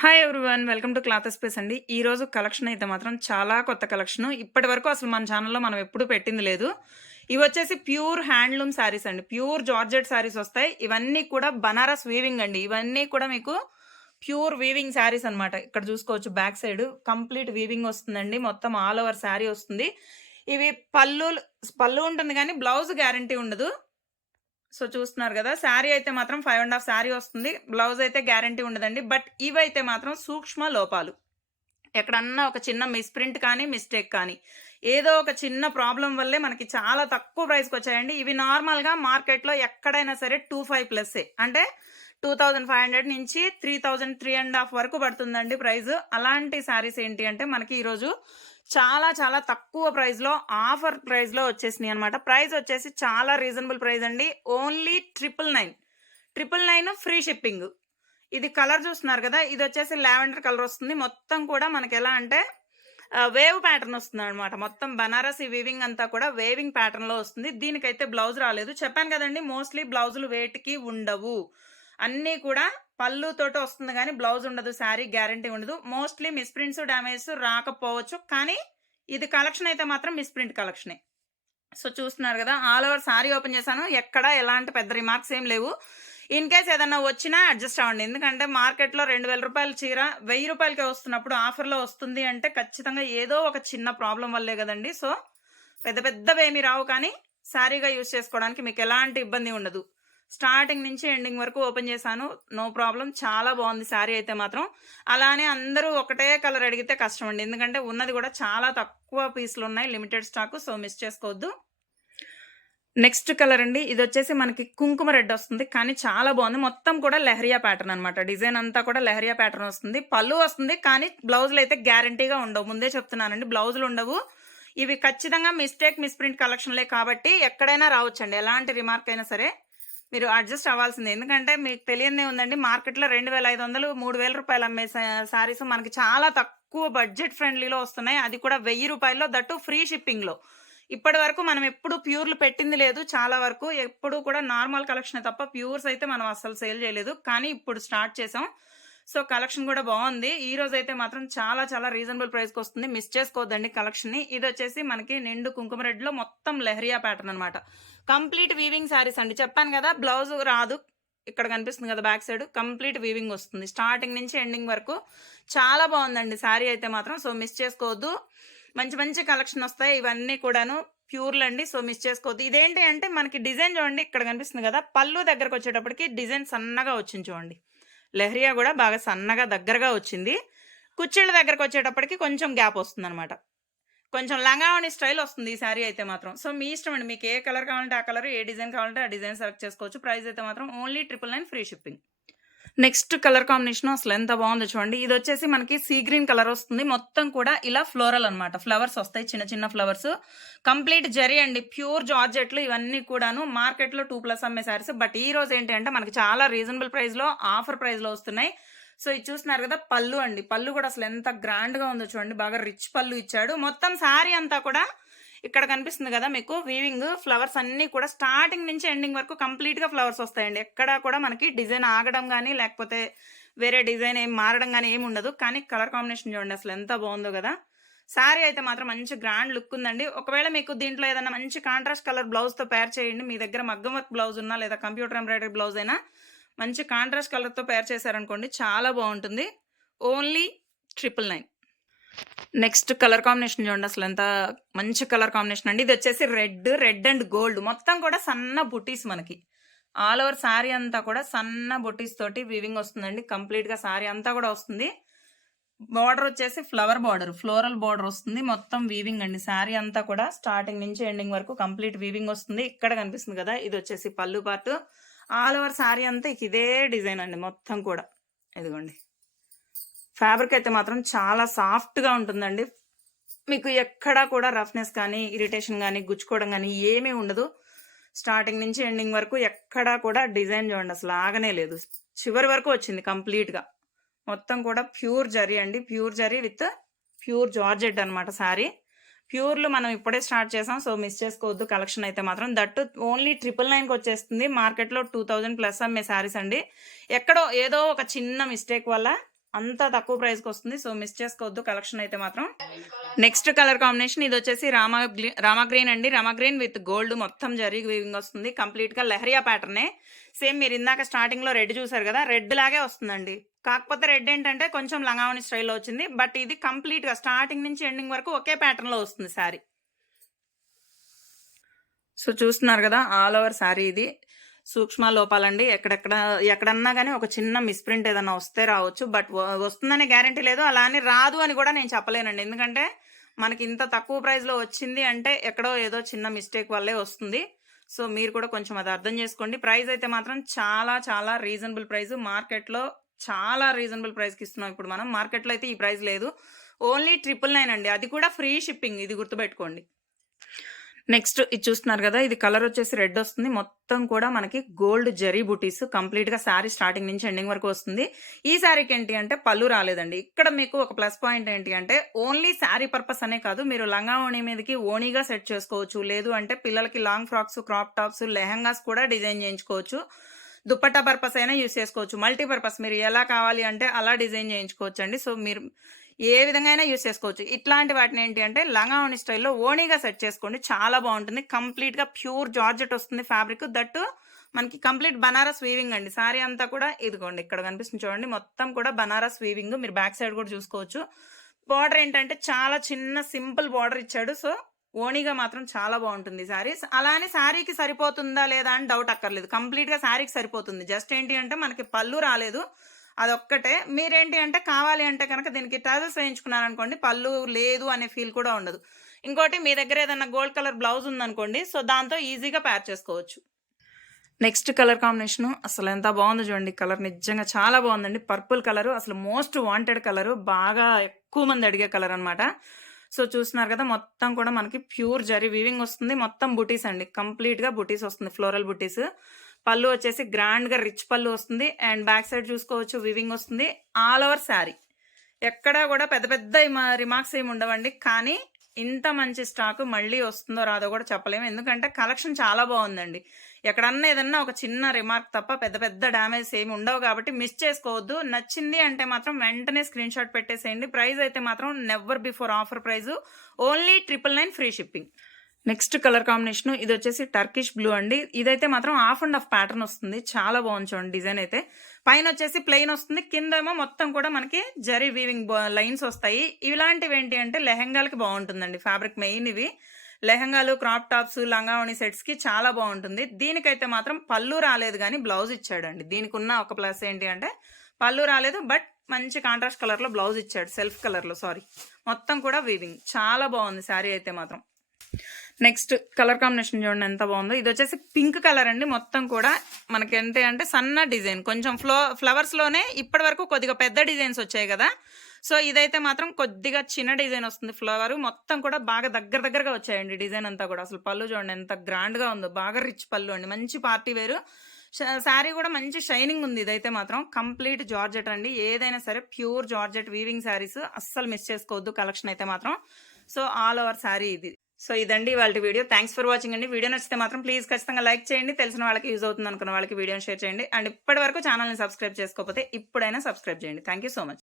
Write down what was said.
Hi everyone welcome to cloth space అండి. ఈ రోజు కలెక్షన్ అయితే మాత్రం చాలా కొత్త కలెక్షన్ ఇప్పటి వరకు అసలు మన ఛానల్లో మనం ఎప్పుడు పెట్టింది లేదు. ఇవి వచ్చేసి ప్యూర్ హ్యాండ్లూమ్ శారీస్ అండి. ప్యూర్ జార్జెట్ శారీస్ వస్తాయి. ఇవన్నీ కూడా బనారస్ వీవింగ్ అండి. ఇవన్నీ కూడా మీకు ప్యూర్ వీవింగ్ శారీస్ అన్నమాట. ఇక్కడ చూసుకోవచ్చు బ్యాక్ సైడ్ కంప్లీట్ వీవింగ్ వస్తుందండి. మొత్తం ఆల్ ఓవర్ శారీ వస్తుంది. ఇవి పళ్ళు పళ్ళు ఉంటుంది కానీ బ్లౌజ్ గ్యారంటీ ఉండదు. సో చూస్తున్నారు కదా శారీ అయితే మాత్రం ఫైవ్ అండ్ హాఫ్ శారీ వస్తుంది. బ్లౌజ్ అయితే గ్యారంటీ ఉండదండి. బట్ ఇవైతే మాత్రం సూక్ష్మ లోపాలు. ఎక్కడన్నా ఒక చిన్న మిస్ప్రింట్ కానీ మిస్టేక్ కానీ ఏదో ఒక చిన్న ప్రాబ్లం వల్లే మనకి చాలా తక్కువ ప్రైస్కి వచ్చాయండి. ఇవి నార్మల్గా మార్కెట్లో ఎక్కడైనా సరే టూ ఫైవ్ ప్లస్సే అంటే టూ థౌజండ్ ఫైవ్ హండ్రెడ్ నుంచి three thousand three and half వరకు పడుతుందండి ప్రైస్ అలాంటి శారీస్ ఏంటి అంటే మనకి ఈరోజు చాలా చాలా తక్కువ ప్రైస్లో ఆఫర్ ప్రైస్లో వచ్చేసినాయి అనమాట ప్రైస్ వచ్చేసి చాలా రీజనబుల్ ప్రైస్ అండి. Only triple nine. Triple nine free shipping. ఇది కలర్ చూస్తున్నారు కదా ఇది వచ్చేసి లావెండర్ కలర్ వస్తుంది. మొత్తం కూడా మనకి ఎలా అంటే వేవ్ ప్యాటర్న్ వస్తుంది అనమాట మొత్తం బనారసి వీవింగ్ అంతా కూడా వేవింగ్ ప్యాటర్న్లో వస్తుంది. దీనికైతే బ్లౌజ్ రాలేదు. చెప్పాను కదండి మోస్ట్లీ బ్లౌజులు వేటికి ఉండవు. అన్నీ కూడా పళ్ళుతోటి వస్తుంది కానీ బ్లౌజ్ ఉండదు శారీ గ్యారంటీ ఉండదు. మోస్ట్లీ మిస్ప్రింట్స్ డ్యామేజ్ రాకపోవచ్చు కానీ ఇది కలెక్షన్ అయితే మాత్రం మిస్ప్రింట్ కలెక్షనే సో చూస్తున్నారు కదా ఆల్ ఓవర్ శారీ ఓపెన్ చేశాను. ఎక్కడ ఎలాంటి పెద్ద రిమార్క్స్ ఏం లేవు. ఇన్ కేస్ ఏదన్నా వచ్చినా అడ్జస్ట్ అవ్వండి. ఎందుకంటే మార్కెట్లో రెండు వేల రూపాయల చీర వెయ్యి రూపాయలకే వస్తున్నప్పుడు ఆఫర్లో వస్తుంది అంటే ఖచ్చితంగా ఏదో ఒక చిన్న ప్రాబ్లం వల్లే కదండి. సో పెద్ద పెద్దవేమీ రావు కానీ శారీగా యూజ్ చేసుకోవడానికి మీకు ఎలాంటి ఇబ్బంది ఉండదు. స్టార్టింగ్ నుంచి ఎండింగ్ వరకు ఓపెన్ చేశాను. No problem. చాలా బాగుంది శారీ అయితే మాత్రం. అలానే అందరూ ఒకటే కలర్ అడిగితే కష్టం అండి ఎందుకంటే ఉన్నది కూడా చాలా తక్కువ పీసులు ఉన్నాయి. లిమిటెడ్ స్టాక్ సో మిస్ చేసుకోవద్దు. నెక్స్ట్ కలర్ అండి. ఇది వచ్చేసి మనకి కుంకుమ రెడ్ వస్తుంది. కానీ చాలా బాగుంది. మొత్తం కూడా లెహరియా ప్యాటర్న్ అనమాట డిజైన్ అంతా కూడా లెహరియా ప్యాటర్న్ వస్తుంది. పళ్ళు వస్తుంది. కానీ బ్లౌజులు అయితే గ్యారంటీగా ఉండవు. ముందే చెప్తున్నానండి. బ్లౌజులు ఉండవు. ఇవి ఖచ్చితంగా మిస్టేక్ మిస్ప్రింట్ కలెక్షన్లే కాబట్టి ఎక్కడైనా రావచ్చండి. ఎలాంటి రిమార్క్ అయినా సరే మీరు అడ్జస్ట్ అవ్వాల్సిందే. ఎందుకంటే మీకు తెలియదే ఉందండి మార్కెట్లో రెండు వేల ఐదు వందలు మూడు వేల రూపాయలు అమ్మే శారీస్ మనకి చాలా తక్కువ బడ్జెట్ ఫ్రెండ్లీలో వస్తున్నాయి. అది కూడా వెయ్యి రూపాయల్లో దట్టు ఫ్రీ షిప్పింగ్లో. ఇప్పటి వరకు మనం ఎప్పుడు ప్యూర్లు పెట్టింది లేదు చాలా వరకు ఎప్పుడు కూడా నార్మల్ కలెక్షన్ తప్ప ప్యూర్స్ అయితే మనం అస్సలు సేల్ చేయలేదు. కానీ ఇప్పుడు స్టార్ట్ చేసాం. సో కలెక్షన్ కూడా బాగుంది. ఈ రోజు అయితే మాత్రం చాలా చాలా రీజనబుల్ ప్రైస్కి వస్తుంది. మిస్ చేసుకోవద్దండి కలెక్షన్ని. ఇది వచ్చేసి మనకి నిండు కుంకుమ రెడ్లో మొత్తం లెహరియా ప్యాటర్న్ అనమాట కంప్లీట్ వీవింగ్ శారీస్ అండి. చెప్పాను కదా బ్లౌజ్ రాదు. ఇక్కడ కనిపిస్తుంది కదా బ్యాక్ సైడ్. కంప్లీట్ వీవింగ్ వస్తుంది. స్టార్టింగ్ నుంచి ఎండింగ్ వరకు చాలా బాగుందండి. శారీ అయితే మాత్రం సో మిస్ చేసుకోవద్దు. మంచి మంచి కలెక్షన్ వస్తాయి. ఇవన్నీ కూడాను ప్యూర్లు అండి. సో మిస్ చేసుకోవద్దు. ఇదేంటి అంటే మనకి డిజైన్ చూడండి. ఇక్కడ కనిపిస్తుంది కదా పళ్ళు దగ్గరకు వచ్చేటప్పటికి డిజైన్ సన్నగా వచ్చింది చూడండి. లెహరియా కూడా బాగా సన్నగా దగ్గరగా వచ్చింది. కుచ్చిళ్ళ దగ్గరకు వచ్చేటప్పటికి కొంచెం గ్యాప్ వస్తుంది అనమాట కొంచెం లంగావణి స్టైల్ వస్తుంది ఈ శారీ అయితే మాత్రం. సో మీ ఇష్టం అండి. మీకు ఏ కలర్ కావాలంటే ఆ కలర్ ఏ డిజైన్ కావాలంటే ఆ డిజైన్ సెలెక్ట్ చేసుకోవచ్చు. ప్రైస్ అయితే మాత్రం only triple nine free shipping. Next colour combination అసలు ఎంత బాగుందో చూడండి. ఇది వచ్చేసి మనకి సీ గ్రీన్ కలర్ వస్తుంది. మొత్తం కూడా ఇలా ఫ్లోరల్ అనమాట ఫ్లవర్స్ వస్తాయి చిన్న చిన్న ఫ్లవర్స్. కంప్లీట్ జరీ అండి. ప్యూర్ జార్జెట్లు ఇవన్నీ కూడాను మార్కెట్లో టూ ప్లస్ అమ్మే శారీస్. బట్ ఈ రోజు ఏంటి అంటే మనకి చాలా రీజనబుల్ ప్రైస్లో ఆఫర్ ప్రైస్లో వస్తున్నాయి. సో ఇది చూస్తున్నారు కదా పళ్ళు అండి. పళ్ళు కూడా అసలు ఎంత గ్రాండ్గా ఉందో చూడండి. బాగా రిచ్ పళ్ళు ఇచ్చాడు. మొత్తం శారీ అంతా కూడా ఇక్కడ కనిపిస్తుంది కదా మీకు. వీవింగ్ ఫ్లవర్స్ అన్నీ కూడా స్టార్టింగ్ నుంచి ఎండింగ్ వరకు కంప్లీట్గా ఫ్లవర్స్ వస్తాయండి. ఎక్కడ కూడా మనకి డిజైన్ ఆగడం కానీ లేకపోతే వేరే డిజైన్ ఏం మారడం కానీ ఏమి ఉండదు. కానీ కలర్ కాంబినేషన్ చూడండి అసలు ఎంత బాగుందో కదా. శారీ అయితే మాత్రం మంచి గ్రాండ్ లుక్ ఉందండి. ఒకవేళ మీకు దీంట్లో ఏదైనా మంచి కాంట్రాస్ట్ కలర్ బ్లౌజ్తో పేర్ చేయండి. మీ దగ్గర మగ్గం వర్క్ బ్లౌజ్ ఉన్నా లేదా కంప్యూటర్ ఎంబ్రాయిడరీ బ్లౌజ్ అయినా మంచి కాంట్రాస్ట్ కలర్తో పేర్ చేశారనుకోండి చాలా బాగుంటుంది. Only triple nine next colour combination చూడండి అసలు ఎంత మంచి కలర్ కాంబినేషన్ అండి. ఇది వచ్చేసి రెడ్ రెడ్ అండ్ గోల్డ్ మొత్తం కూడా సన్న బుటీస్ మనకి. ఆల్ ఓవర్ శారీ అంతా కూడా సన్న బుటీస్ తోటి వీవింగ్ వస్తుందండి. కంప్లీట్గా శారీ అంతా కూడా వస్తుంది. బార్డర్ వచ్చేసి ఫ్లవర్ బార్డర్ ఫ్లోరల్ బార్డర్ వస్తుంది. మొత్తం వీవింగ్ అండి. శారీ అంతా కూడా స్టార్టింగ్ నుంచి ఎండింగ్ వరకు కంప్లీట్ వీవింగ్ వస్తుంది. ఇక్కడ కనిపిస్తుంది కదా ఇది వచ్చేసి పళ్ళు పార్ట్ ఆల్ ఓవర్ శారీ అంతా ఇదే డిజైన్ అండి మొత్తం కూడా. ఇదిగోండి. ఫ్యాబ్రిక్ అయితే మాత్రం చాలా సాఫ్ట్గా ఉంటుందండి. మీకు ఎక్కడా కూడా రఫ్నెస్ కానీ ఇరిటేషన్ కానీ గుచ్చుకోవడం కానీ ఏమీ ఉండదు. స్టార్టింగ్ నుంచి ఎండింగ్ వరకు ఎక్కడా కూడా డిజైన్ చూడండి అసలు ఆగనే లేదు. చివరి వరకు వచ్చింది కంప్లీట్గా మొత్తం కూడా ప్యూర్ జరీ అండి. Pure zari with pure georgette అనమాట శారీ ప్యూర్లు మనం ఇప్పుడే స్టార్ట్ చేసాం సో మిస్ చేసుకోవద్దు. కలెక్షన్ అయితే మాత్రం దట్టు ఓన్లీ ట్రిపుల్ నైన్కి వచ్చేస్తుంది. మార్కెట్లో టూ థౌజండ్ ప్లస్ అమ్మే శారీస్ అండి. ఎక్కడో ఏదో ఒక చిన్న మిస్టేక్ వల్ల అంత తక్కువ ప్రైస్కి వస్తుంది. సో మిస్ చేసుకోవద్దు. కలెక్షన్ అయితే మాత్రం. నెక్స్ట్ కలర్ కాంబినేషన్ ఇది వచ్చేసి రామా గ్రీ- రామా గ్రీన్ అండి. రామా గ్రీన్ విత్ గోల్డ్ మొత్తం జరీ వీవింగ్ వస్తుంది. కంప్లీట్గా లెహరియా ప్యాటర్నే. సేమ్ మీరు ఇందాక స్టార్టింగ్లో రెడ్ చూసారు కదా రెడ్ లాగే వస్తుందండి. కాకపోతే రెడ్ ఏంటంటే కొంచెం లంగావని స్టైల్లో వచ్చింది. బట్ ఇది కంప్లీట్గా స్టార్టింగ్ నుంచి ఎండింగ్ వరకు ఒకే ప్యాటర్న్లో వస్తుంది శారీ. సో చూస్తున్నారు కదా ఆల్ ఓవర్ శారీ ఇది. సూక్ష్మ లోపాలండి ఎక్కడెక్కడ ఎక్కడన్నా కానీ ఒక చిన్న మిస్ప్రింట్ ఏదైనా వస్తే రావచ్చు. బట్ వస్తుందనే గ్యారంటీ లేదు. అలా అని రాదు అని కూడా నేను చెప్పలేనండి. ఎందుకంటే మనకి ఇంత తక్కువ ప్రైస్లో వచ్చింది అంటే ఎక్కడో ఏదో చిన్న మిస్టేక్ వల్లే వస్తుంది. సో మీరు కూడా కొంచెం అది అర్థం చేసుకోండి. ప్రైస్ అయితే మాత్రం చాలా చాలా రీజనబుల్ ప్రైస్. మార్కెట్లో చాలా రీజనబుల్ ప్రైస్కి ఇస్తున్నాం ఇప్పుడు మనం. మార్కెట్లో అయితే ఈ ప్రైస్ లేదు. ఓన్లీ ట్రిపుల్ నైన్ అండి. అది కూడా ఫ్రీ షిప్పింగ్. ఇది గుర్తుపెట్టుకోండి. నెక్స్ట్ ఇది చూస్తున్నారు కదా ఇది కలర్ వచ్చేసి రెడ్ వస్తుంది. మొత్తం కూడా మనకి గోల్డ్ జరీ బుటీస్ కంప్లీట్గా శారీ స్టార్టింగ్ నుంచి ఎండింగ్ వరకు వస్తుంది. ఈ శారీకి ఏంటి అంటే పళ్ళు రాలేదండి. ఇక్కడ మీకు ఒక ప్లస్ పాయింట్ ఏంటి అంటే ఓన్లీ శారీ పర్పస్ అనే కాదు మీరు లంగా ఓణి మీదకి ఓణీగా సెట్ చేసుకోవచ్చు. లేదు అంటే పిల్లలకి long frocks crop tops lehengas కూడా డిజైన్ చేయించుకోవచ్చు. దుప్పట్టా పర్పస్ అయినా యూస్ చేసుకోవచ్చు. మల్టీపర్పస్ మీరు ఎలా కావాలి అంటే అలా డిజైన్ చేయించుకోవచ్చు అండి సో మీరు ఏ విధంగా అయినా యూస్ చేసుకోవచ్చు. ఇట్లాంటి వాటిని ఏంటి అంటే లంగావణి స్టైల్లో ఓణీగా సెట్ చేసుకోండి. చాలా బాగుంటుంది. కంప్లీట్గా ప్యూర్ జార్జెట్ వస్తుంది ఫ్యాబ్రిక్. దట్టు మనకి కంప్లీట్ బనారస్ వీవింగ్ అండి. సారీ అంతా కూడా ఇదిగోండి ఇక్కడ కనిపిస్తుంది చూడండి. మొత్తం కూడా బనారస్ వీవింగ్. మీరు బ్యాక్ సైడ్ కూడా చూసుకోవచ్చు. బార్డర్ ఏంటంటే చాలా చిన్న సింపుల్ బార్డర్ ఇచ్చాడు. సో ఓణీగా మాత్రం చాలా బాగుంటుంది సారీ అలానే శారీకి సరిపోతుందా లేదా అని డౌట్ అక్కర్లేదు. కంప్లీట్గా శారీకి సరిపోతుంది. జస్ట్ ఏంటి అంటే మనకి పళ్ళు రాలేదు. అదొక్కటే. మీరేంటి అంటే కావాలి అంటే కనుక దీనికి టజల్స్ వేయించుకున్నారనుకోండి పళ్ళు లేదు అనే ఫీల్ కూడా ఉండదు. ఇంకోటి మీ దగ్గర ఏదైనా గోల్డ్ కలర్ బ్లౌజ్ ఉందనుకోండి సో దాంతో ఈజీగా ప్యార్ చేసుకోవచ్చు. Next colour combination. అసలు ఎంత బాగుందో చూడండి. కలర్ నిజంగా చాలా బాగుందండి. పర్పుల్ కలర్ అసలు మోస్ట్ వాంటెడ్ కలర్ బాగా ఎక్కువ మంది అడిగే కలర్ అనమాట సో చూస్తున్నారు కదా మొత్తం కూడా మనకి ప్యూర్ జరీ వీవింగ్ వస్తుంది. మొత్తం బుటీస్ అండి. కంప్లీట్గా బుటీస్ వస్తుంది ఫ్లోరల్ బుటీస్. పళ్ళు వచ్చేసి గ్రాండ్గా రిచ్ పళ్ళు వస్తుంది. అండ్ బ్యాక్ సైడ్ చూసుకోవచ్చు వివింగ్ వస్తుంది. ఆల్ ఓవర్ శారీ ఎక్కడా కూడా పెద్ద పెద్ద రిమార్క్స్ ఏమి ఉండవండి. కానీ ఇంత మంచి స్టాక్ మళ్ళీ వస్తుందో రాదో కూడా చెప్పలేము. ఎందుకంటే కలెక్షన్ చాలా బాగుందండి. ఎక్కడన్నా ఏదన్నా ఒక చిన్న రిమార్క్ తప్ప పెద్ద పెద్ద డ్యామేజ్ ఏమి ఉండవు కాబట్టి మిస్ చేసుకోవద్దు. నచ్చింది అంటే మాత్రం వెంటనే స్క్రీన్ షాట్ పెట్టేసేయండి. ప్రైస్ అయితే మాత్రం never before offer price only triple nine free shipping next colour combination ఇది వచ్చేసి టర్కిష్ బ్లూ అండి. ఇదైతే మాత్రం హాఫ్ అండ్ ఆఫ్ ప్యాటర్న్ వస్తుంది. చాలా బాగుంది చూడండి డిజైన్ అయితే. పైన వచ్చేసి ప్లెయిన్ వస్తుంది. కింద ఏమో మొత్తం కూడా మనకి జరీ వీవింగ్ లైన్స్ వస్తాయి. ఇలాంటివి ఏంటి అంటే లెహెంగాలకి బాగుంటుందండి. ఫ్యాబ్రిక్ మెయిన్ ఇవి. లెహంగాలు క్రాప్ టాప్స్ లంగావణి సెట్స్కి చాలా బాగుంటుంది. దీనికైతే మాత్రం పళ్ళు రాలేదు కానీ బ్లౌజ్ ఇచ్చాడండి. దీనికి ఉన్న ఒక ప్లస్ ఏంటి అంటే పళ్ళు రాలేదు బట్ మంచి కాంట్రాస్ట్ కలర్లో బ్లౌజ్ ఇచ్చాడు. సెల్ఫ్ కలర్లో సారీ. మొత్తం కూడా వీవింగ్. చాలా బాగుంది శారీ అయితే మాత్రం. నెక్స్ట్ కలర్ కాంబినేషన్ చూడండి ఎంత బాగుందో. ఇది వచ్చేసి పింక్ కలర్ అండి. మొత్తం కూడా మనకి ఏంటి అంటే సన్న డిజైన్. కొంచెం ఫ్లో ఫ్లవర్స్లోనే ఇప్పటి వరకు కొద్దిగా పెద్ద డిజైన్స్ వచ్చాయి కదా. సో ఇదైతే మాత్రం కొద్దిగా చిన్న డిజైన్ వస్తుంది ఫ్లవర్. మొత్తం కూడా బాగా దగ్గర దగ్గరగా వచ్చాయండి డిజైన్ అంతా కూడా. అసలు పళ్ళు చూడండి ఎంత గ్రాండ్గా ఉందో. బాగా రిచ్ పళ్ళు అండి. మంచి పార్టీ వేరు. శారీ కూడా మంచి షైనింగ్ ఉంది ఇదైతే మాత్రం. కంప్లీట్ జార్జెట్ అండి. ఏదైనా సరే ప్యూర్ జార్జెట్ వీవింగ్ శారీస్. అస్సలు మిస్ చేసుకోవద్దు కలెక్షన్ అయితే మాత్రం. సో ఆల్ ఓవర్ శారీ ఇది. సో ఇదండి వాళ్ళ వీడియో. థ్యాంక్స్ ఫర్ వాచింగ్ అండి. వీడియో నచ్చితే మాత్రం ప్లీజ్ ఖచ్చితంగా లైక్ చేయండి. తెలిసిన వాళ్ళకి యూజ్ అవుతుంది అనుకున్న వాళ్ళకి వీడియోని షేర్ చేయండి. అండ్ ఇప్పటి వరకు ఛానల్ని సబ్స్క్రైబ్ చేసుకోకపోతే ఇప్పుడైనా సబ్స్క్రైబ్ చేయండి. Thank you so much